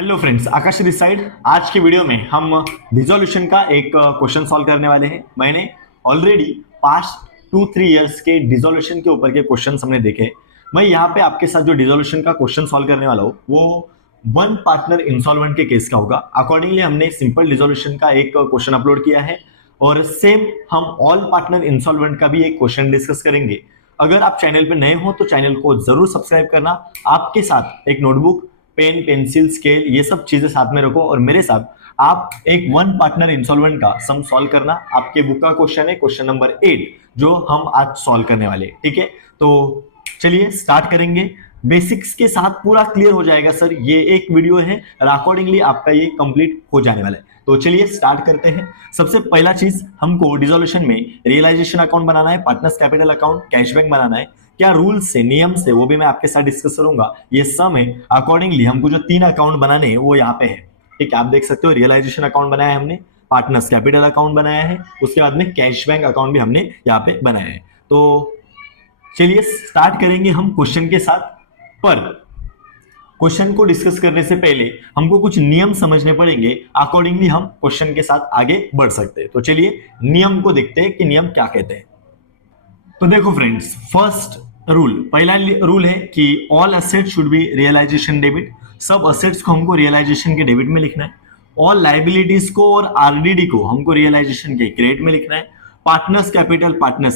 Hello friends, Akash this side. आज की video में हम रिजोल्यूशन का एक क्वेश्चन सॉल्व करने वाले हैं। मैंने ऑलरेडी पास्ट 2-3 इयर्स के डिसोल्यूशन के ऊपर के क्वेश्चन हमने देखे। मैं यहाँ पे आपके साथ जो डिसोल्यूशन का क्वेश्चन सॉल्व करने वाला हूँ वो वन पार्टनर इंसॉल्वेंट के केस का होगा। अकॉर्डिंगली हमने सिंपल डिसोल्यूशन का एक क्वेश्चन अपलोड किया है और सेम हम ऑल पार्टनर इंसॉल्वेंट का भी एक क्वेश्चन डिस्कस करेंगे। अगर आप चैनल पे नए हो तो चैनल को जरूर सब्सक्राइब करना। आपके साथ एक नोटबुक, पेन, पेंसिल, स्केल, ये सब चीजें साथ में रखो और मेरे साथ आप एक वन पार्टनर इंसॉल्वेंट का सम सॉल्व करना। आपके बुक का क्वेश्चन है क्वेश्चन नंबर 8 जो हम आज सॉल्व करने वाले हैं। ठीक है, तो चलिए स्टार्ट करेंगे। बेसिक्स के साथ पूरा क्लियर हो जाएगा सर, ये एक वीडियो है और अकॉर्डिंगली आपका ये कंप्लीट हो जाने वाला है। तो चलिए स्टार्ट करते हैं। सबसे पहला चीज हमको डिसोल्यूशन में रियलाइजेशन अकाउंट बनाना है, पार्टनर्स कैपिटल अकाउंट, कैशबैक बनाना है। क्या रूल्स से, नियम से, वो भी मैं आपके साथ डिस्कस करूंगा। ये सम है। अकॉर्डिंगली हमको जो 3 अकाउंट बनाने हैं वो यहाँ पे है। ठीक है, आप देख सकते हो रियलाइजेशन अकाउंट बनाया है हमने, पार्टनर्स कैपिटल अकाउंट बनाया है, उसके बाद में कैश बैंक अकाउंट भी हमने यहाँ पे बनाया है। तो चलिए स्टार्ट करेंगे हम क्वेश्चन के साथ। पर क्वेश्चन को डिस्कस करने से पहले हमको कुछ नियम समझने पड़ेंगे, अकॉर्डिंगली हम क्वेश्चन के साथ आगे बढ़ सकते हैं। तो चलिए नियम को देखते हैं कि नियम क्या कहते हैं। तो देखो फ्रेंड्स, फर्स्ट रूल, पहला रूल है कि all asset should be realisation debit. सब असेट्स को हमको रियलाइजेशन के डेबिट में लिखना है। ऑल लाइबिलिटीज को और आरडीडी को हमको रियलाइजेशन के क्रेडिट में लिखना है। पार्टनर्स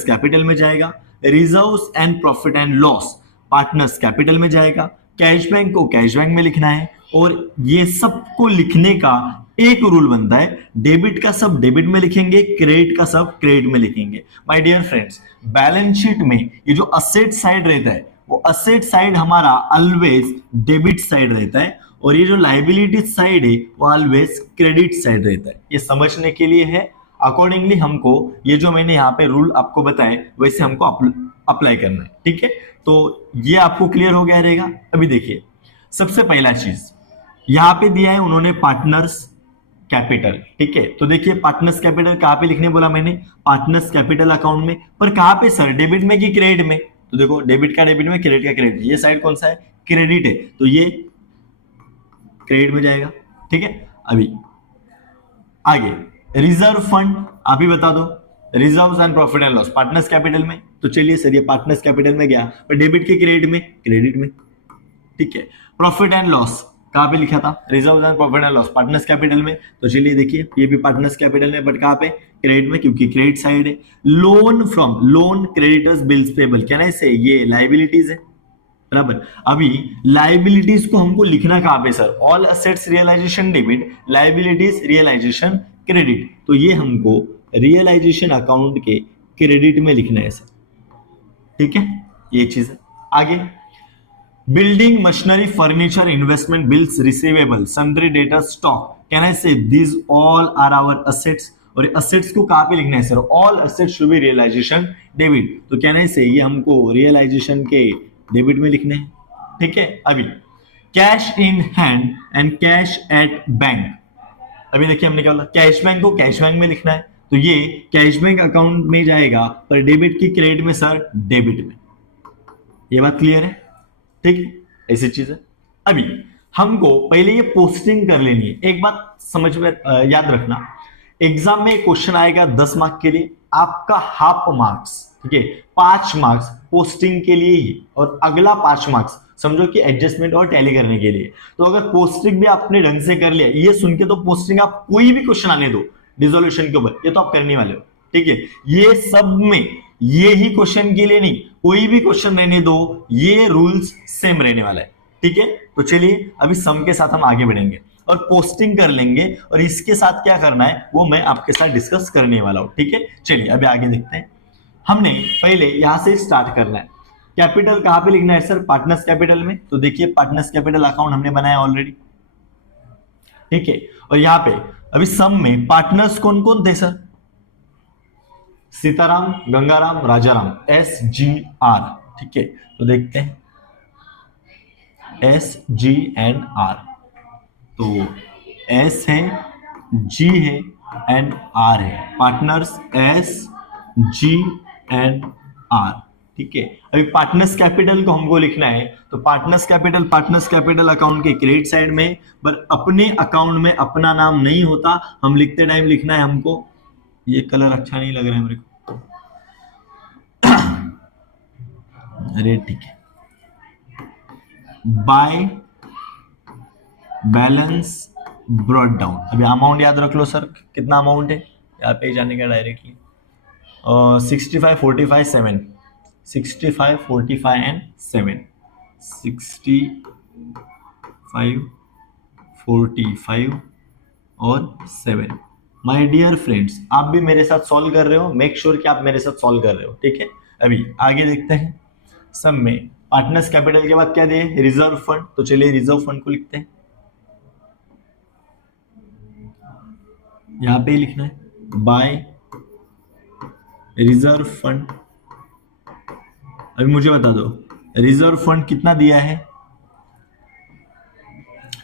कैपिटल में जाएगा। Reserves and profit and loss partners capital में जाएगा। कैश बैंक को कैश बैंक में लिखना है। और ये सबको लिखने का एक रूल बनता है, डेबिट का सब डेबिट में लिखेंगे, क्रेडिट का सब क्रेडिट में लिखेंगे। My dear friends, balance sheet में ये जो असेट साइड रहता है वो असेट साइड हमारा ऑलवेज डेबिट साइड रहता है और ये जो लाइबिलिटी साइड है वो ऑलवेज क्रेडिट साइड रहता है। ये समझने के लिए है। अकॉर्डिंगली हमको ये जो मैंने यहाँ पे रूल आपको बताए वैसे हमको अप्लाई करना है। ठीक है, तो ये आपको क्लियर हो गया रहेगा। अभी देखिए, सबसे पहला चीज यहां पे दिया है उन्होंने पार्टनर्स कैपिटल। ठीक है, तो देखिए पार्टनर्स कैपिटल कहां पे लिखने बोला मैंने, पार्टनर्स कैपिटल अकाउंट में। पर कहां पे सर, डेबिट में कि क्रेडिट में? तो देखो, डेबिट का डेबिट में, क्रेडिट का क्रेडिट। ये साइड कौन सा है, क्रेडिट है, तो ये क्रेडिट में जाएगा। ठीक है, अभी आगे रिजर्व फंड आप ही बता दो। Reserve and profit and loss partners capital में, तो चलिए सर ये पार्टनर्स कैपिटल में गया, पर डेबिट के क्रेडिट में, क्रेडिट में। ठीक है, प्रॉफिट एंड लॉस कहां पे लिखा था, reserve and profit and loss partners capital में, तो चलिए देखिए ये भी पार्टनर्स कैपिटल में, बट कहां पे, क्रेडिट में, क्योंकि क्रेडिट साइड है। Loan from, loan creditors bills payable, क्या ना से ये लाइबिलिटीज है, बराबर। अभी लाइबिलिटीज को हमको लिखना कहां पे sir, all assets realization debit, liabilities realization credit, तो ये हमको रियलाइजेशन अकाउंट के क्रेडिट में लिखना है सर। ठीक है, ये चीज है। आगे building machinery furniture investment bills receivable sundry debtor stock, can I say this all are our assets. और असेट्स को कहां पे लिखना है sir, all assets should be realisation debit, तो कैन आई से ये हमको रियलाइजेशन के डेबिट में लिखने हैं। ठीक है, अभी cash in hand and cash at bank. अभी देखिए हमने क्या बोला, कैश बैंक को कैश बैंक में लिखना है, तो ये कैश बैंक अकाउंट में जाएगा, पर डेबिट की क्रेडिट में सर डेबिट में। ये बात क्लियर है? ठीक है, ऐसी चीज है। अभी हमको पहले ये पोस्टिंग कर लेनी है। एक बात समझ में याद रखना, एग्जाम में क्वेश्चन आएगा 10 मार्क के लिए, आपका हाफ मार्क्स, ठीक है, 5 मार्क्स पोस्टिंग के लिए ही, और अगला 5 मार्क्स समझो कि एडजस्टमेंट और टैली करने के लिए। तो अगर पोस्टिंग भी आपने ढंग से कर लिया, ये सुन के तो पोस्टिंग आप कोई भी क्वेश्चन आने दो डिसोल्यूशन के ऊपर, ये तो आप करने वाले हो। ठीक है, ये सब में ये ही क्वेश्चन के लिए नहीं, कोई भी क्वेश्चन रहने दो, ये रूल्स सेम रहने वाला है। ठीक है, तो चलिए अभी सम के साथ हम आगे बढ़ेंगे और पोस्टिंग कर लेंगे, और इसके साथ क्या करना है वो मैं आपके साथ डिस्कस करने वाला हूं। ठीक है, चलिए अभी आगे देखते हैं। हमने पहले यहां से स्टार्ट करना है। कैपिटल कहां पे लिखना है सर, पार्टनर्स कैपिटल में, तो देखिए पार्टनर्स कैपिटल अकाउंट हमने बनाया ऑलरेडी। ठीक है, और यहां पे अभी सम में पार्टनर्स कौन कौन थे सर, सीताराम, गंगाराम, राजाराम, SGR। ठीक है, तो देखते हैं SG&R, तो S है, G है एंड R है, पार्टनर्स SG&R। ठीक है। अभी पार्टनर्स कैपिटल को हमको लिखना है, तो पार्टनर्स कैपिटल अकाउंट के क्रेडिट साइड में, पर अपने अकाउंट में अपना नाम नहीं होता, हम लिखते टाइम लिखना है हमको, ये कलर अच्छा नहीं लग रहा है मेरे को, रेड, ठीक है, बाय बैलेंस ब्रॉड डाउन। अभी अमाउंट याद रख लो सर, कितना अमाउंट है, यहाँ पे जाने का डायरेक्टली 65 45 7, 65 45 एंड 7, 65 45 और 7। माय डियर फ्रेंड्स, आप भी मेरे साथ सॉल्व कर रहे हो, मेक श्योर कि आप मेरे साथ सॉल्व कर रहे हो, ठीक है। अभी आगे देखते हैं, सब में पार्टनर्स कैपिटल के बाद क्या दिए, रिजर्व फंड, तो चलिए रिजर्व फंड को लिखते हैं, यहां पे ही लिखना है, बाय रिजर्व फंड। अभी मुझे बता दो रिजर्व फंड कितना दिया है,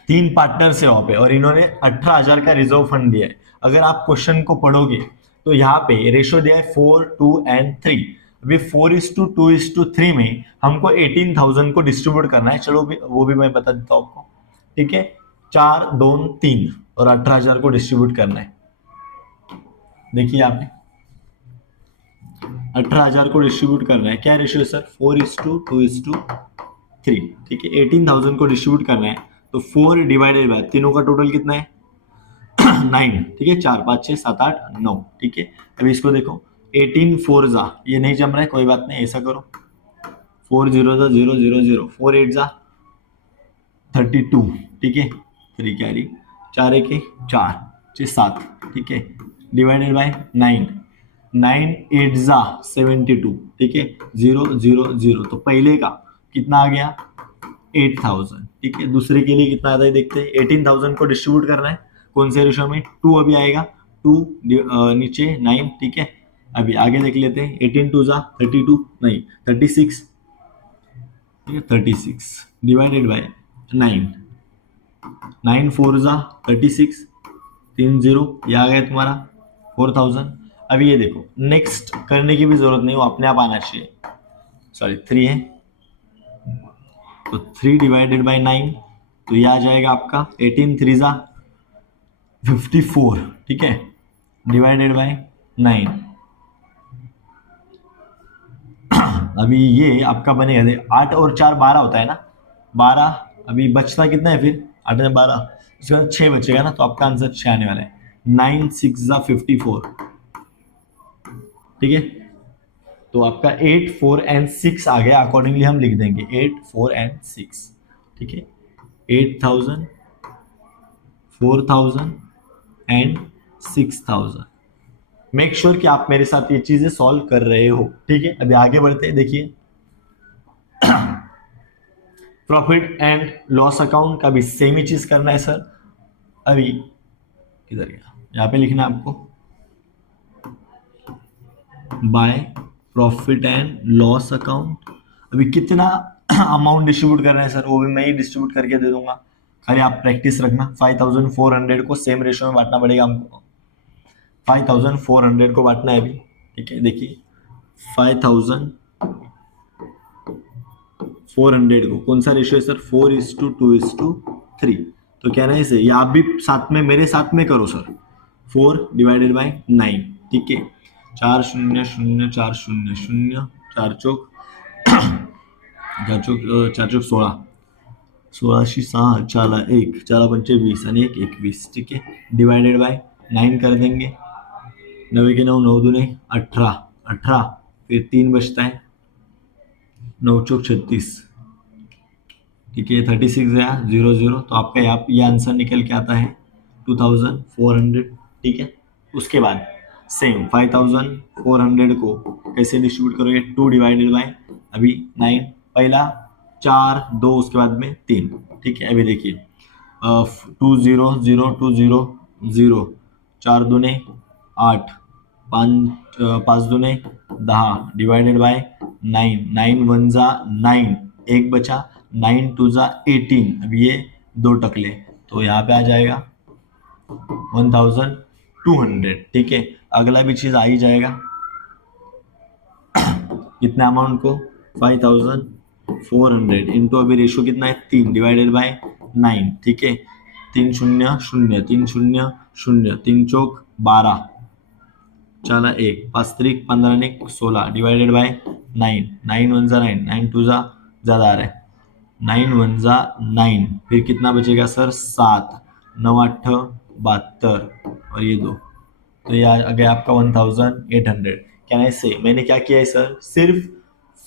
3 पार्टनर्स है वहां पे और इन्होंने 18,000 का रिजर्व फंड दिया है। अगर आप क्वेश्चन को पढ़ोगे तो यहाँ पे रेशियो दिया है 4 2 एंड 3। अभी 4:2:3 में हमको 18,000 को डिस्ट्रीब्यूट करना है, चलो वो भी मैं बता देता हूँ आपको, ठीक है। 4 2 3 और 18,000 को डिस्ट्रीब्यूट करना है, देखिए आपने 18,000 को डिस्ट्रीब्यूट करना है, क्या रेशियो सर, 4:2:3, ठीक है। 18,000 को डिस्ट्रीब्यूट करना है, तो 4 डिवाइडेड बाय तीनों का टोटल कितना है 9, ठीक है, 4 5 6 7 8 9, ठीक है। अभी इसको देखो 18 4 जा, ये नहीं जम रहा है, कोई बात नहीं, ऐसा करो 4 0 जा 0 0 0, 4 8 जा 32, ठीक है, 3 कैरी, 4 1 4 6 7, ठीक है, डिवाइडेड बाय 9, 9 8 जा 72, ठीक है, 0 0 0, तो पहले का कितना आ गया 8,000, ठीक है। दूसरे के लिए कितना आता है देखते हैं, 18,000 को डिस्ट्रीब्यूट करना है, कौन से रेशो में, 2 अभी आएगा, 2 नीचे 9, ठीक है। अभी आगे देख लेते हैं, 18 2 जा 32, नहीं 36, ठीक है, 36 डिवाइडेड बाय 9, 9 4 जा 36, 3 0, ये आ गया तुम्हारा 4,000। अभी ये देखो नेक्स्ट करने की भी जरूरत नहीं, वो अपने आप आना चाहिए, सॉरी 3 है, तो 3 डिवाइडेड बाय 9, तो ये आ जाएगा आपका 18 3 जा 54, ठीक है, डिवाइडेड बाय 9। अभी ये आपका बनेगा 8 और 4 12 होता है ना, 12, अभी बचता कितना है फिर 8 में 12, उसके बाद 6 बचेगा ना, तो आपका आंसर 6 आने वाला है, 9 6 जा 54, ठीक है। तो आपका 8 4 एंड 6 आ गया, अकॉर्डिंगली हम लिख देंगे 8 4 एंड 6, ठीक है, 8,000 4,000 एंड 6,000। मेक श्योर कि आप मेरे साथ ये चीजें सॉल्व कर रहे हो, ठीक है। अभी आगे बढ़ते हैं, देखिए प्रॉफिट एंड लॉस अकाउंट का भी सेम ही चीज करना है सर। अभी किधर गया, यहाँ पे लिखना है आपको, by profit and loss account. अभी कितना अमाउंट डिस्ट्रीब्यूट करना है सर, वो भी मैं ही डिस्ट्रीब्यूट करके दे दूंगा, खाली आप प्रैक्टिस रखना। 5,400 को सेम रेशियो में बांटना पड़ेगा हमको, 5,400 को बांटना है अभी, ठीक है। देखिए 5,400 को कौन सा रेशियो है सर, 4:2:3, तो क्या नहीं से, या आप भी साथ में मेरे साथ में करो सर, 4 डिवाइडेड बाय 9, ठीक है, 4 0 0 4 0 0, 4 चौक 16, 16 6 4 1 4 5 20 आणि 1 21, ठीक है, डिवाइडेड बाय 9 कर देंगे, 9 के 9 9 दूने 18 18, फिर 3 बचता है, 9 चौक 36, ठीक है, 36 गया 0 0, तो आपका यहाँ ये आंसर निकल के आता है 2,400, ठीक है। उसके बाद सेम 5,400 को कैसे डिस्ट्रीब्यूट करोगे, 2 डिवाइडेड बाय अभी 9, पहला 4 2, उसके बाद में 3, ठीक है। अभी देखिए 2 0 0 2 0 0, 4 दूने 8, 5 दूने 10, डिवाइडेड बाय 9, 9 1 जा 9, एक बचा, 9 2 जा 18, अब ये 2 टकले, तो यहाँ पे आ जाएगा 1,200, ठीक है। अगला भी चीज आ ही जाएगा, कितना अमाउंट को 5400 इंटू अभी रेशो कितना है 3 डिवाइडेड बाय 9, ठीक है। 3 शून्य शून्य, 3 शून्य शून्य, 3 चौक 12, चला 1, 5 त्रिक 15 ने 16 डिवाइडेड बाय 9, 9 वन जा 9, 9 टू जा ज़्यादा आ रहा है, 9 वन जा 9, फिर कितना बचेगा सर 7, 9 8 72 और ये 2, तो ये आ गया आपका 1800। कैन आई से मैंने क्या किया है सर, सिर्फ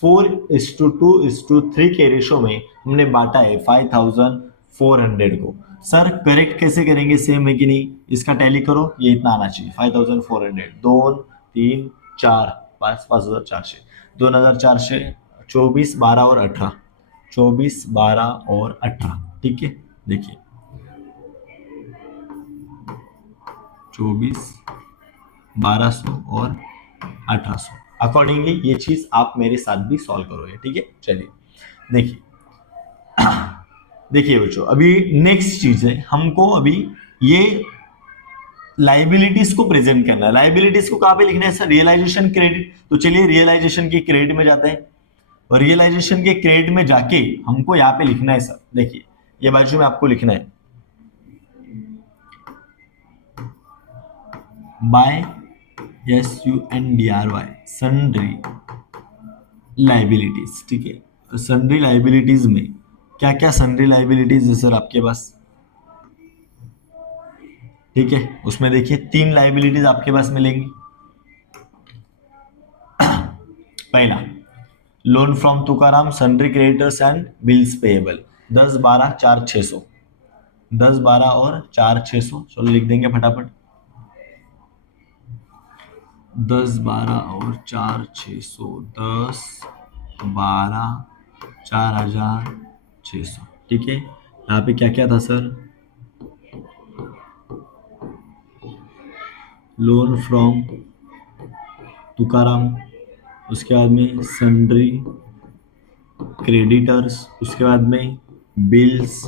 4:2:3 के रेशो में हमने बांटा है 5400 को। सर करेक्ट कैसे करेंगे, सेम है कि नहीं, इसका टैली करो, ये इतना आना चाहिए 5400, 2 3 4 5 5400, 2400, 24 12 और 18, 24 12 और 18, ठीक है। देखिए 24 1200 और 1800, अकॉर्डिंगली ये चीज आप मेरे साथ भी सॉल्व करोगे, ठीक है। चलिए देखिए देखिए बच्चों, अभी नेक्स्ट चीज है, हमको अभी ये लाइबिलिटीज को प्रेजेंट करना है। लाइबिलिटीज को कहां पे लिखना है सर, रियलाइजेशन क्रेडिट, तो चलिए रियलाइजेशन के क्रेडिट में जाते हैं, और रियलाइजेशन के क्रेडिट में जाके हमको यहाँ पे लिखना है सर, देखिए ये बाजू में आपको लिखना है बाय SUNDRY सन्ड्री लाइबिलिटीज, ठीक है। तो सन्ड्री लाइबिलिटीज में क्या क्या सन्ड्री लाइबिलिटीज है सर आपके पास, ठीक है। उसमें देखिए 3 लाइबिलिटीज आपके पास मिलेंगी। पहला loan from Tukaram sundry creditors and bills payable, 10 12 4 600, 10 12 और 4 600, चलो लिख देंगे फटाफट, 10 12 और 4 600, 10 12 4600, ठीक है। यहाँ पे क्या क्या था सर, लोन फ्रॉम तुकाराम, उसके बाद में सन्ड्री क्रेडिटर्स, उसके बाद में बिल्स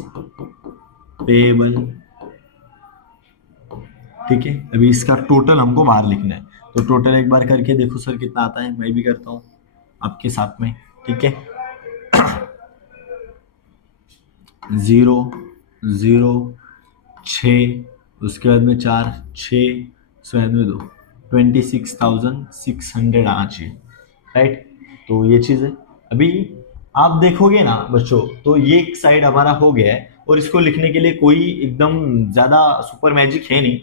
पेएबल, ठीक है। अभी इसका टोटल हमको बाहर लिखना है, तो टोटल एक बार करके देखो सर कितना आता है, मैं भी करता हूँ आपके साथ में, ठीक है। 0 0 6, उसके बाद में 4 6, उसके बाद में 2, 26,600 आना चाहिए, राइट। तो ये चीज़ है। अभी आप देखोगे ना बच्चों, तो ये एक साइड हमारा हो गया है, और इसको लिखने के लिए कोई एकदम ज़्यादा सुपर मैजिक है नहीं,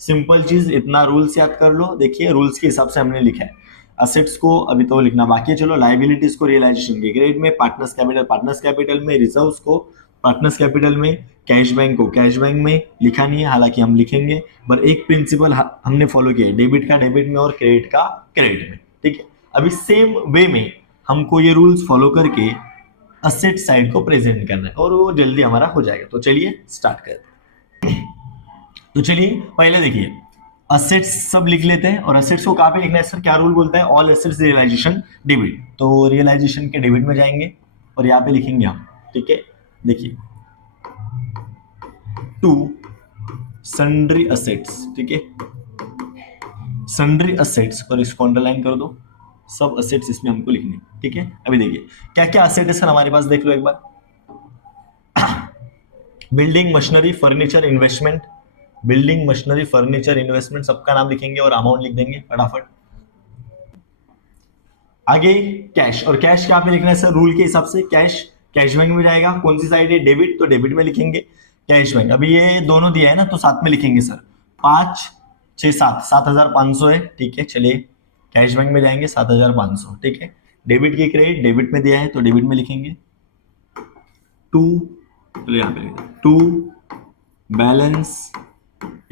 सिंपल चीज़, इतना रूल्स याद कर लो। देखिए रूल्स के हिसाब से हमने लिखा है, असेट्स को अभी तो लिखना बाकी है, चलो लाइबिलिटीज को रियलाइजेशन के ग्रेड में, पार्टनर्स कैपिटल में, रिजर्व्स को पार्टनर्स कैपिटल में, कैश बैंक को कैश बैंक में लिखा नहीं है, हालांकि हम लिखेंगे, पर एक प्रिंसिपल हमने फॉलो किया है, डेबिट का डेबिट में और क्रेडिट का क्रेडिट में, ठीक है। अभी सेम वे में हमको ये रूल्स फॉलो करके असेट साइड को प्रेजेंट करना है, और वो जल्दी हमारा हो जाएगा। तो चलिए स्टार्ट करते हैं। तो चलिए पहले देखिए असेट्स सब लिख लेते हैं, और असेट्स को कहाँ पे लिखना है सर, क्या रूल बोलता है, ऑल एसेट्स रियलाइजेशन डेबिट, तो रियलाइजेशन के डेबिट में जाएंगे और यहाँ पे लिखेंगे हम, ठीक है। देखिए टू सन्ड्री असेट्स, ठीक है, सन्ड्री असेट्स, और इसको अंडरलाइन कर दो, सब असेट्स इसमें हमको लिखने, ठीक है। अभी देखिए क्या क्या असेट है सर हमारे पास, देख लो एक बार, building machinery furniture investment, building machinery furniture investment, सबका नाम लिखेंगे और अमाउंट लिख देंगे फटाफट। आगे कैश, और कैश क्या पे लिखना है सर, रूल के हिसाब से कैश कैश बैंक में जाएगा, कौन सी साइड है, डेबिट, तो डेबिट में लिखेंगे कैश बैंक। अभी ये दोनों दिया है ना, तो साथ में लिखेंगे सर, 5 6 7 7500 है, ठीक है। चलिए कैश बैंक में जाएंगे 7500, ठीक है। डेबिट की क्रेडिट डेबिट में दिया है, तो डेबिट में लिखेंगे 2, चलो यहाँ पे टू बैलेंस,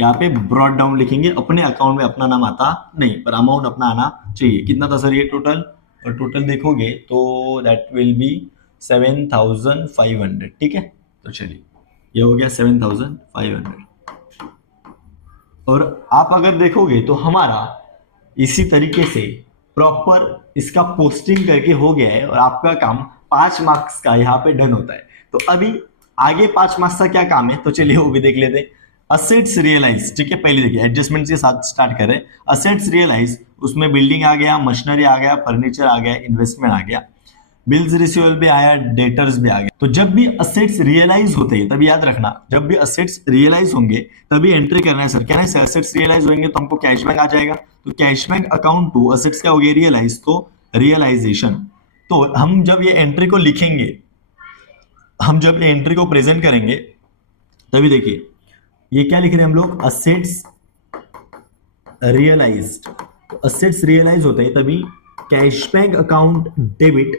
यहाँ पे ब्रॉड डाउन लिखेंगे, अपने अकाउंट में अपना नाम आता नहीं, पर अमाउंट अपना आना चाहिए। कितना था सर ये टोटल, और टोटल देखोगे तो दैट विल बी 7500, ठीक है। तो चलिए ये हो गया 7500, और आप अगर देखोगे तो हमारा इसी तरीके से प्रॉपर इसका पोस्टिंग करके हो गया है, और आपका काम 5 मार्क्स का यहाँ पे डन होता है। तो अभी आगे 5 मार्क्स का क्या काम है, तो चलिए वो भी देख लेते हैं। असेट्स रियलाइज, ठीक है, पहले देखिए एडजस्टमेंट के साथ स्टार्ट कर रहे हैं। असेट्स रियलाइज, उसमें बिल्डिंग आ गया, मशीनरी आ गया, फर्नीचर आ गया, इन्वेस्टमेंट आ गया, बिल्स रिसीवेबल भी आया, डेटर्स भी आ गया। तो जब भी असेट्स रियलाइज होते हैं तभी याद रखना, जब भी असेट्स रियलाइज होंगे तभी एंट्री करना है। सर कहना है असेट्स रियलाइज होंगे तो हमको कैशबैक आ जाएगा, तो कैशबैक अकाउंट टू असेट्स क्या हो गया, रियलाइज, तो रियलाइजेशन। तो हम जब ये एंट्री को लिखेंगे, हम जब ये एंट्री को प्रेजेंट करेंगे तभी देखिए ये क्या लिख रहे हैं हम लोग, असेट्स रियलाइज्ड। तो असेट्स रियलाइज होते हैं तभी cashback account debit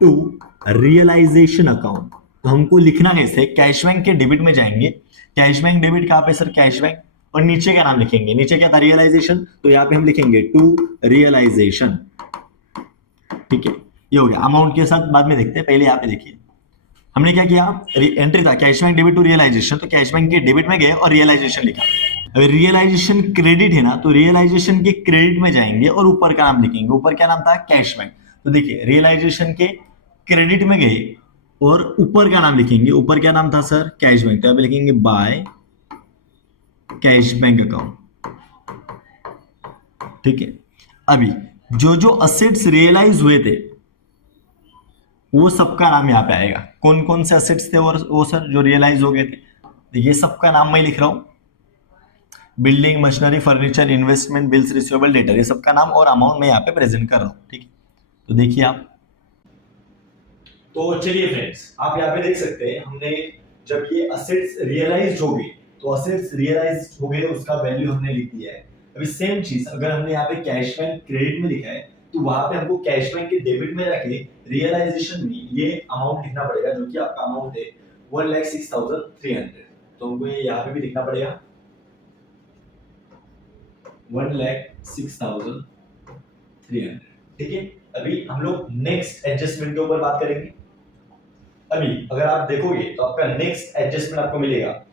to realization account. तो हमको लिखना कैसे, कैशबैक के डेबिट में जाएंगे, कैशबैक डेबिट कहां पे सर, कैशबैक, और नीचे का नाम लिखेंगे, नीचे क्या था, रियलाइजेशन, तो यहाँ पे हम लिखेंगे टू रियलाइजेशन, ठीक है। ये हो गया, अमाउंट के साथ बाद में देखते हैं, पहले यहाँ पे देखिए हमने क्या किया, एंट्री था कैशबैक डेबिट टू रियलाइजेशन, तो कैशबैक के डेबिट में गए और रियलाइजेशन लिखा। अगर रियलाइजेशन क्रेडिट है ना, तो रियलाइजेशन के क्रेडिट में जाएंगे और ऊपर का नाम लिखेंगे, ऊपर क्या नाम था, कैशबैक। तो देखिए रियलाइजेशन के क्रेडिट में गए और ऊपर का नाम लिखेंगे, ऊपर क्या नाम था सर, कैशबैक, तो यहाँ पे लिखेंगे बाय कैशबैक अकाउंट, ठीक है। अभी जो जो असेट्स रियलाइज हुए थे वो सबका नाम यहाँ पे आएगा, कौन कौन से असेट्स थे और वो सर जो रियलाइज हो गए थे, तो ये सबका नाम मैं लिख रहा हूं, building, machinery, furniture, investment, bills receivable, debtor, ये सबका नाम और अमाउंट मैं यहाँ पे प्रेजेंट कर रहा हूँ, ठीक है। तो देखिए आप, तो चलिए फ्रेंड्स आप यहाँ पे देख सकते हैं हमने जब ये असेट्स रियलाइज हो गए, तो असेट्स रियलाइज हो गए उसका वैल्यू हमने लिख दिया है। अभी सेम चीज अगर हमने यहाँ पे कैशबैक क्रेडिट में लिखा है तो वहां पे हमको कैशबैक के डेबिट में रखे रियलाइजेशन में ये अमाउंट लिखना पड़ेगा, जो कि आपका अमाउंट है 1,06,300। तो हमको ये यहाँ पे भी लिखना पड़ेगा 1,06,300, ठीक है। अभी हम लोग नेक्स्ट एडजस्टमेंट के ऊपर बात करेंगे। अभी अगर आप देखोगे तो आपका नेक्स्ट एडजस्टमेंट आपको मिलेगा,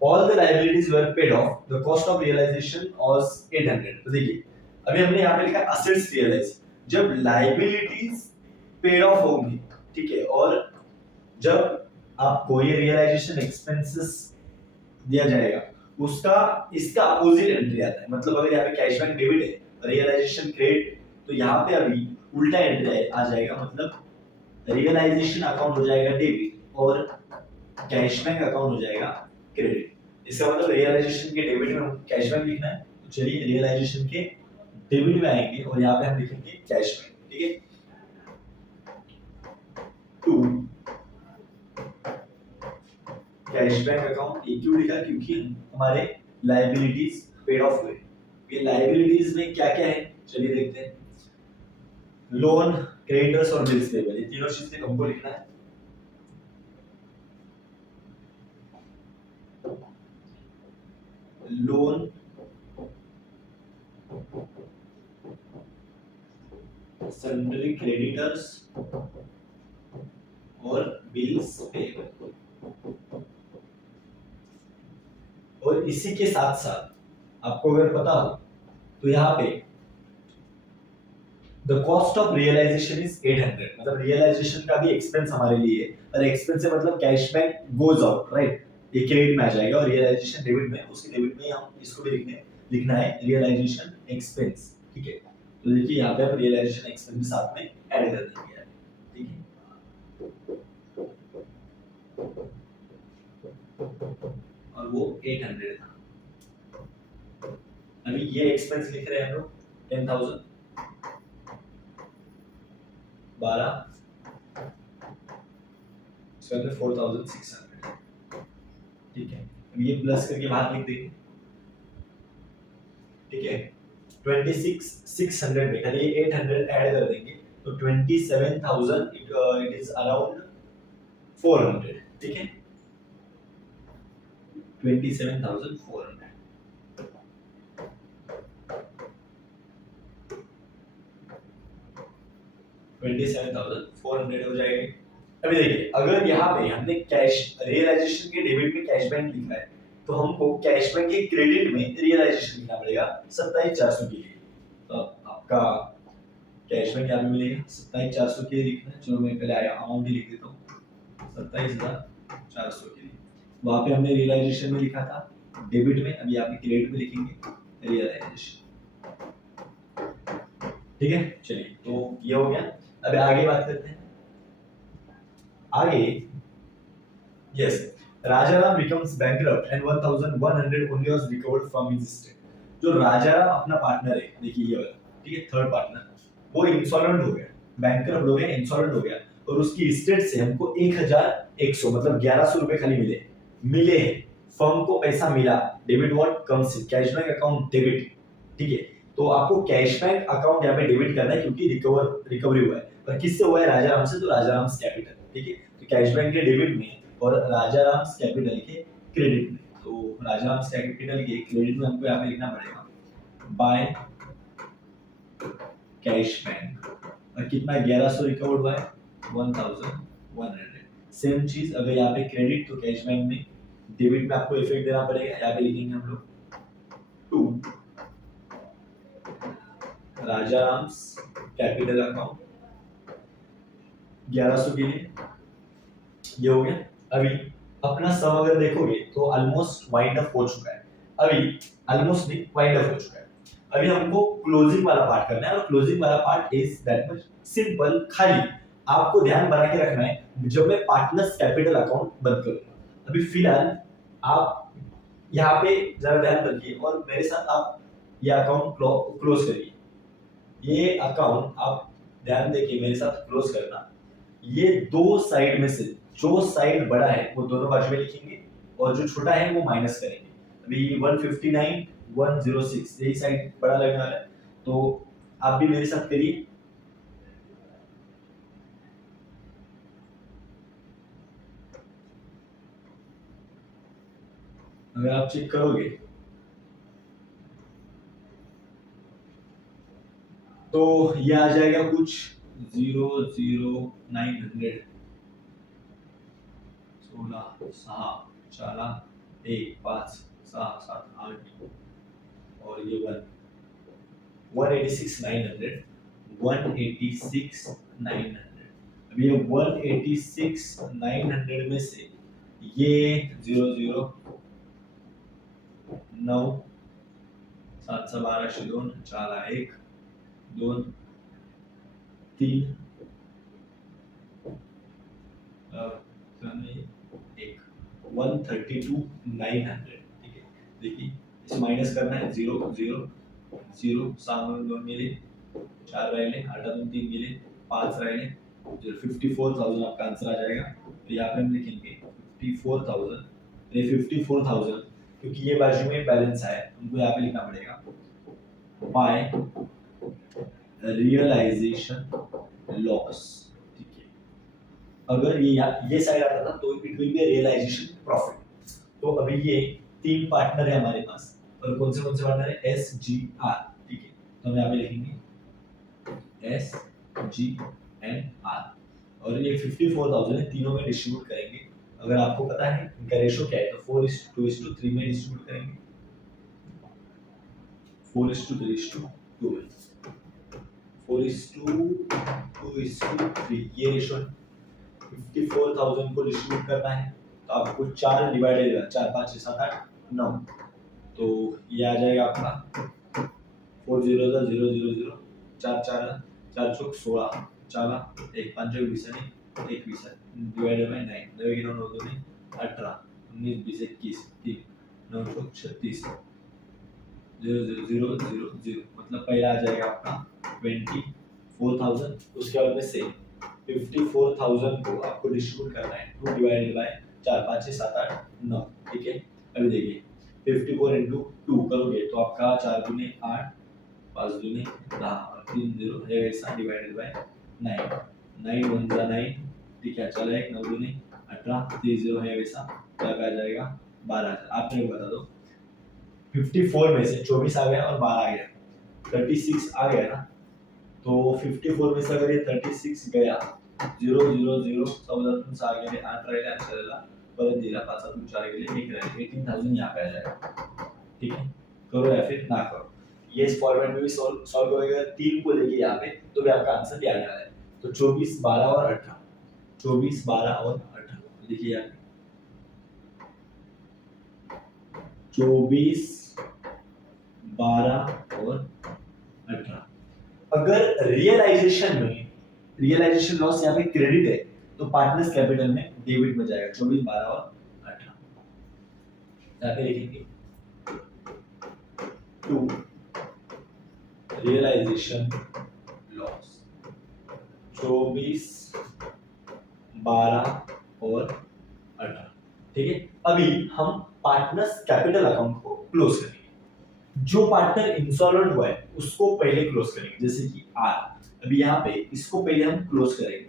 all the liabilities were paid off, the cost of realization was 800। तो देखिए अभी हमने यहाँ पे लिखा असेट्स रियलाइज, जब लायबिलिटीज पेड ऑफ होंगी, ठीक है, और जब आपको ये रियलाइजेशन एक्सपेंसेस दिया जाएगा उसका इसका अपोजिट एंट्री आता है। मतलब अगर यहाँ पे कैशबैक डेबिट है, रियलाइजेशन क्रेडिट, तो यहाँ पे अभी उल्टा एंट्री आ जाएगा, मतलब रियलाइजेशन अकाउंट हो जाएगा डेबिट और कैशबैक अकाउंट हो जाएगा क्रेडिट। इसका मतलब रियलाइजेशन के डेबिट में कैशबैक लिखना है, तो चलिए रियलाइजेशन के डेबिट में आएंगे और यहाँ पे हम लिखेंगे कैशबैक, ठीक है। टू कैशबैक अकाउंट, ये क्यों लिखा, क्योंकि हमारे लायबिलिटीज पेड ऑफ हुए। ये लायबिलिटीज में क्या क्या है चलिए देखते हैं, लोन, क्रेडिटर्स और बिल्स पेबल, ये तीनों चीजें हमको लिखना है। लोन, सन्ड्री क्रेडिटर्स और बिल्स पेबल, और इसी के साथ साथ आपको अगर पता हो तो यहाँ पे the cost of realization is 800, मतलब रियलाइजेशन का भी एक्सपेंस हमारे लिए है, और एक्सपेंस से मतलब कैशबैक गोज आउट, राइट, ये क्रेडिट में आ जाएगा और रियलाइजेशन डेबिट में, उसके डेबिट में हम इसको भी लिखना है रियलाइजेशन एक्सपेंस, ठीक है। तो देखिए यहाँ पे आप रियलाइजेशन एक्सपेंस साथ में ऐड कर देंगे, ठीक है। और वो 800 था। अभी ये एक्सपेंस लिख रहे हैं हम लोग 10,000, 12, इसके बाद 4,600, ठीक है। अब ये प्लस करके बाहर लिख देंगे, ठीक है। 26,600 में खाली 800 ऐड कर देंगे तो 27,000, इट इज अराउंड 400, ठीक है। 27,400, हो जाएगा। अभी देखिए अगर यहाँ पे हमने कैश रियलाइजेशन के डेबिट में कैशबैक लिखा है तो हमको कैशबैक के क्रेडिट में रियलाइजेशन लिखना पड़ेगा 27,400 के लिए। तो आपका कैशबैक यहाँ पे मिलेगा 27,400 के लिए लिखना है, चलो मैं पहले आया अमाउंट ही लिख देता हूँ 27,400 के लिए। वहां पे हमने रियलाइजेशन में लिखा था डेबिट में, अभी आप क्रेडिट में लिखेंगे रियलाइजेशन। ठीक है, चलिए तो ये हो गया। अब आगे बात करते हैं। आगे yes, Rajaram becomes bankrupt and 1100 only was recovered from his estate। जो राजाराम अपना पार्टनर है, देखिए ये वाला, ठीक है, थर्ड पार्टनर, वो इंसॉल्वेंट हो गया, बैंकरप्ट हो गया, इंसॉल्वेंट हो गया, और उसकी एस्टेट से हमको 1100 मतलब 1100 रुपए खाली मिले हैं। फर्म को पैसा मिला, debit what comes in cash bank account debit. ठीक है, तो आपको कैश बैंक अकाउंट यहाँ पे डेबिट करना है क्योंकि रिकवरी हुआ है, पर किससे हुआ है? राजाराम से, तो राजाराम कैपिटल। ठीक है, तो कैश बैंक के डेबिट में और राजाराम कैपिटल के क्रेडिट में, तो राजाराम कैपिटल के क्रेडिट में हमको यहाँ पे लिखना पड़ेगा बाय कैश बैंक, और कितना 1100 रिकवर्ड हुआ है 1100। सेम चीज अगर यहाँ पे क्रेडिट तो कैश बैंक में, डेबिट में आपको इफेक्ट देना पड़ेगा, यहाँ पे लिखेंगे हम लोग टू राजाराम कैपिटल अकाउंट 1100 के लिए। ये हो गया। अभी अपना सम अगर देखोगे तो ऑलमोस्ट वाइंड अप हो चुका है, अभी ऑलमोस्ट नहीं वाइंड अप हो चुका है। अभी हमको क्लोजिंग वाला पार्ट करना है, और क्लोजिंग वाला part is that much simple. खाली आपको ध्यान बना के रखना है जब मैं पार्टनर्स कैपिटल अकाउंट बंद करूंगा। अभी फिलहाल आप यहाँ पे जरा ध्यान रखिए और मेरे साथ आप ये अकाउंट क्लोज करिए। ये अकाउंट आप ध्यान देखिए, मेरे साथ क्लोज करना। ये दो साइड में से जो साइड बड़ा है वो दोनों बाजू में लिखेंगे, और जो छोटा है वो माइनस करेंगे। अभी 159 106 यही साइड बड़ा लगने वाला है, तो आप भी मेरे साथ करिए। अगर आप चेक करोगे तो ये आ जाएगा कुछ 00900 16 6 4 1 5 7 7 8 और ये 186 900। अब ये 186 900 में से ये 009 7 12 2 4 1 2 3 एक 132 900। ठीक है, देखिए इसे माइनस करना है, 0 0 0 सामने 2 मिले, 4 रहे, 8 2 3 मिले, 5 रहे, 54,000 आपका आंसर आ जाएगा। तो यहाँ पे हम लिखेंगे 54,000, ये 54,000 क्योंकि ये बाजू में बैलेंस है, हमको यहाँ पे लिखना पड़ेगा बाय रियलाइजेशन लॉस। ठीक है, अगर ये साइड आता था तो it will be realization profit. तो अभी ये तीन पार्टनर है हमारे पास, और कौन से पार्टनर है? S G R. ठीक है, तो हम यहाँ पे लिखेंगे एस जी एन आर, और ये 54,000 है, तीनों में डिस्ट्रीब्यूट करेंगे। अगर आपको पता है इनका रेशो क्या है तो 4:2:3 में डिस्ट्रीब्यूट करेंगे, 4:3:2 में, 4:2:3 ये रेशो है। 54,000 को डिस्ट्रीब्यूट करना है तो आपको 4 डिवाइडेड 4 5 6 7 8 9, तो ये आ जाएगा आपका 4 0 0 0 0 0 4 4 4 चौक 16 4 1 5 20 1 20 डिवाइडेड बाय 9 9 9 9 2 18 19 20 21 3 9 चौक 36 0 0 0 0 0, मतलब पहला आ जाएगा आपका 24,000। उसके बाद में से 54,000 को आपको डिस्ट्रीब्यूट करना है 2 डिवाइडेड बाय 4 5 6 7 8 9। ठीक है, अभी देखिए 54 into 2 करोगे तो आपका 4 दूनी 8 5 दूनी 10 और 3 0 है वैसा डिवाइडेड बाय 9 9 1 जा 9। ठीक है, चला 1 9 दूनी 18 3 0 है वैसा, तब आ जाएगा 12। आप मेरे को बता दो 54 में से 24 आ गया और 12 आ गया, 36 आ गया ना, तो 54 में से अगर ये 36 गया 0 0 0 14 आ गया 8 राहिला चलेला परत दिला 5 7 4 गेले 1 राहिले 18,000 यहाँ पे आ जाएगा। ठीक है, करो या फिर ना करो, ये इस फॉर्मेट में भी सॉल्व करोगे 3 को लेके यहाँ पे तो भी आपका आंसर भी आ जाएगा। तो 24 12 और 18, 24 12 और 18, देखिए यहाँ 24, 12 और 18। अगर रियलाइजेशन लॉस यहाँ पे क्रेडिट है तो पार्टनर्स कैपिटल में डेबिट में जाएगा 24, 12 और 18। यहाँ पे लिखेंगे टू रियलाइजेशन लॉस 24, 12 और 18। ठीक है, अभी हम पार्टनर्स कैपिटल अकाउंट को क्लोज करेंगे। जो पार्टनर इंसॉल्वेंट हुआ है उसको पहले क्लोज करेंगे, जैसे कि आर। अभी यहाँ पे इसको पहले हम क्लोज करेंगे।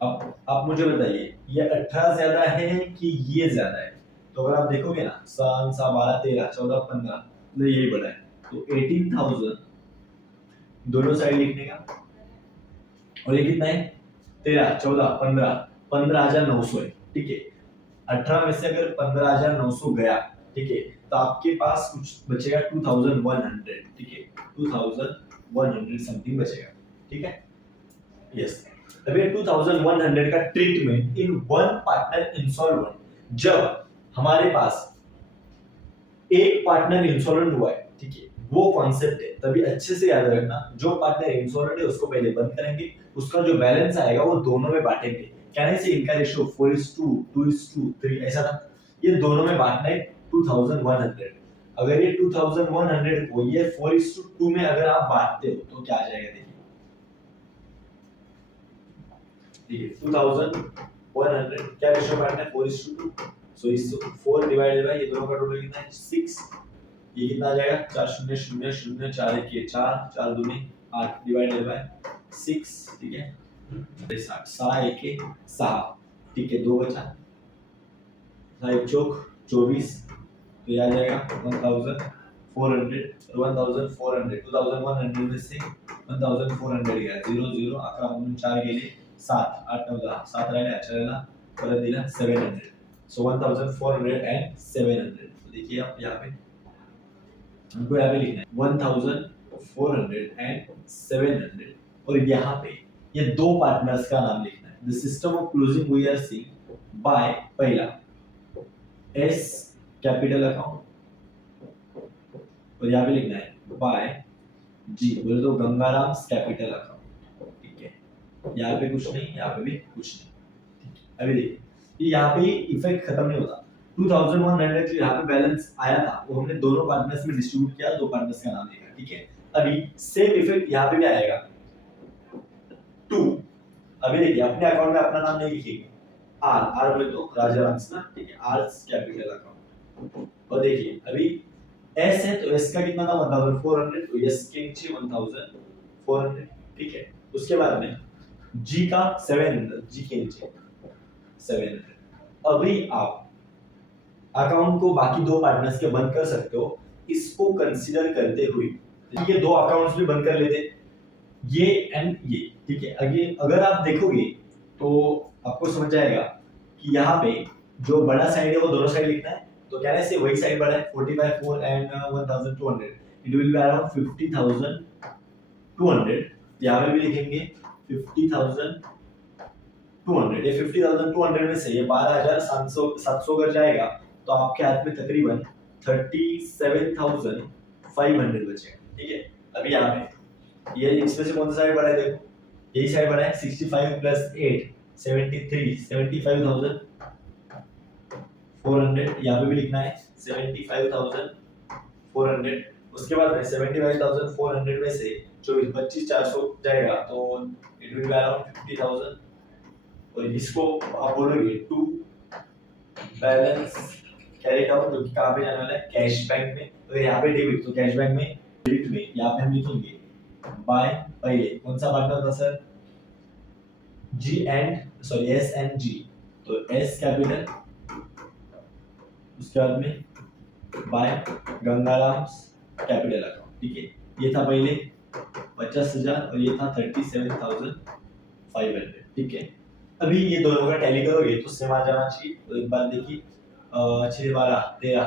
अब आप मुझे बताइए ये 18 ज्यादा है कि ये ज्यादा है? तो अगर आप देखोगे ना 7, 12, 13, 14, 15 तो यही बड़ा है। तो 18,000 दोनों साइड लिखने का, और ये कितना है 13, 14, 15, 15,900 है। ठीक है, 18 में से अगर 15,900 गया, ठीक है, तो आपके पास कुछ बचेगा 2,100। ठीक है, 2,100 समथिंग बचेगा। ठीक है, यस। अभी 2,100 का treatment in one partner insolvent, जब हमारे पास एक पार्टनर इंसॉल्वेंट हुआ है, ठीक है, वो कॉन्सेप्ट है। तभी अच्छे से याद रखना, जो पार्टनर इंसॉल्वेंट है उसको पहले बंद करेंगे, उसका जो बैलेंस आएगा वो दोनों में बांटेंगे। कहने से इनका रेशियो 4:2, 2:3 ऐसा था। ये दोनों में बांटना है 2,100। अगर ये 2,100 को ये 4:2 में अगर आप बांटते हो तो क्या आ जाएगा देखिए। ठीक है, 2,100 क्या रेशियो बांटना है 4:2। सो इस 4 डिवाइडेड बाय ये दोनों का टोटल कितना है 6। ये कितना आ जाएगा 4 0 0 0 4 1 4 4 2 8 डिवाइडेड बाय 6। ठीक है, 60 6 1 6। ठीक है, 2 बचा, 1 चौक 24। तो ये आ जाएगा 1,400 और 1,400 2,100 में से 1,400 गया 0 0 11 म्हणून 4 गेले 7 8 9 10 7 राहिले 4 ला परत दिला 700। सो 1,400 एंड 700। तो देखिए आप यहाँ पे हमको यहाँ पे लिखना है 1,400 एंड 700, और यहाँ पे ये दो पार्टनर्स का नाम लिखना है। The system of closing we are seeing by पहला एस कैपिटल अकाउंट, और यहाँ पे लिखना है बाय जी, बोले तो गंगाराम कैपिटल अकाउंट। ठीक है, यहाँ पे कुछ नहीं, यहाँ पे भी कुछ नहीं। अभी देखिए यहाँ पे इफेक्ट खत्म नहीं होता। 2,100 जो यहाँ पे बैलेंस आया था वो हमने दोनों पार्टनर्स में डिस्ट्रीब्यूट किया, दो पार्टनर्स का नाम लिखा। ठीक है, अभी सेम इफेक्ट यहाँ पे भी आएगा 2। अभी देखिए अपने अकाउंट में अपना नाम नहीं लिखेंगे, आर बोले तो राजाराम ना। ठीक है, आर कैपिटल अकाउंट। और देखिए अभी एस है तो एस का कितना था 1,400, तो एस के नीचे 1,400। ठीक है, उसके बाद में जी का 700, जी के नीचे 700। अभी आप अकाउंट को बाकी दो पार्टनर्स के बंद कर सकते हो, इसको कंसीडर करते हुए। ठीक है, दो अकाउंट्स भी बंद कर लेते, ये एंड ये। ठीक है, अगर आप देखोगे तो आपको समझ जाएगा कि यहाँ पे जो बड़ा साइड है वो दोनों साइड लिखना है। तो क्या है वही साइड बड़ा है 45 4 and 1,200। It will be around 50,200। यहाँ पे भी लिखेंगे 50,200। ये 50,200 में से ये 12,700 कर जाएगा तो आपके हाथ में तकरीबन 37,500 बचेगा। ठीक है, अभी यहाँ पे ये इसमें से कौन सा साइड बड़ा है देखो, यही साइड बड़ा है 65 + 8 73 75,400। यहाँ पे भी लिखना है 75,400। उसके बाद में 75,400 में से 24,400 जाएगा तो इट विल बी अराउंड 50,000। और इसको आप बोलोगे टू बैलेंस कैरी आउट, जो कि कहाँ पे जाने वाला है कैश बैंक में। तो यहाँ पे डेबिट, तो कैश बैंक में डेबिट में यहाँ पे हम लिखेंगे बाय पहले कौन सा पार्टनर था sir ji and sorry S and G, तो एस कैपिटल। उसके बाद में बाय गंगाराम कैपिटल अकाउंट। ठीक है, ये था पहले 50,000 और ये था 37,500। ठीक है, अभी ये दोनों का टैली करोगे तो सेम आ जाना चाहिए। तो एक बार देखिए 6 12 13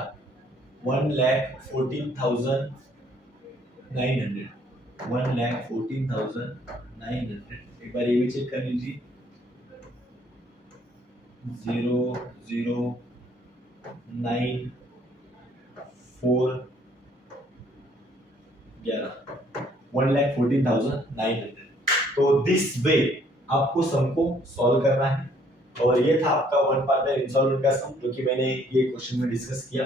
1,14,900 1,14,900। एक बार ये भी चेक कर लीजिए 0 0 1,14,900। तो दिस वे आपको सम को सॉल्व करना है। और ये था आपका वन पार्टनर इंस्टॉलमेंट का सम, जो कि मैंने ये क्वेश्चन में डिस्कस किया।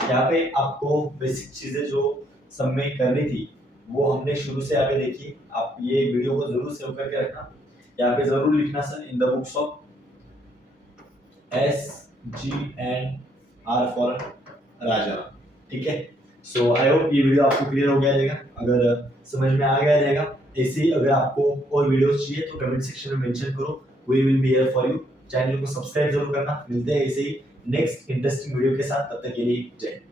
यहाँ पे आपको बेसिक चीजें जो सम में करनी थी वो हमने शुरू से आगे देखी। आप ये वीडियो को जरूर सेव करके रखना। यहाँ पे जरूर लिखना sir, in the books of SGR for Raja. ठीक है, सो आई होप ये वीडियो आपको क्लियर हो गया रहेगा। अगर समझ में आ गया रहेगा, ऐसी अगर आपको और वीडियोस चाहिए तो कमेंट सेक्शन में मेंशन करो, we will be here for you. Channel को सब्सक्राइब जरूर करना। मिलते हैं ऐसे ही नेक्स्ट इंटरेस्टिंग वीडियो के साथ, तब तक के लिए जय हिंद।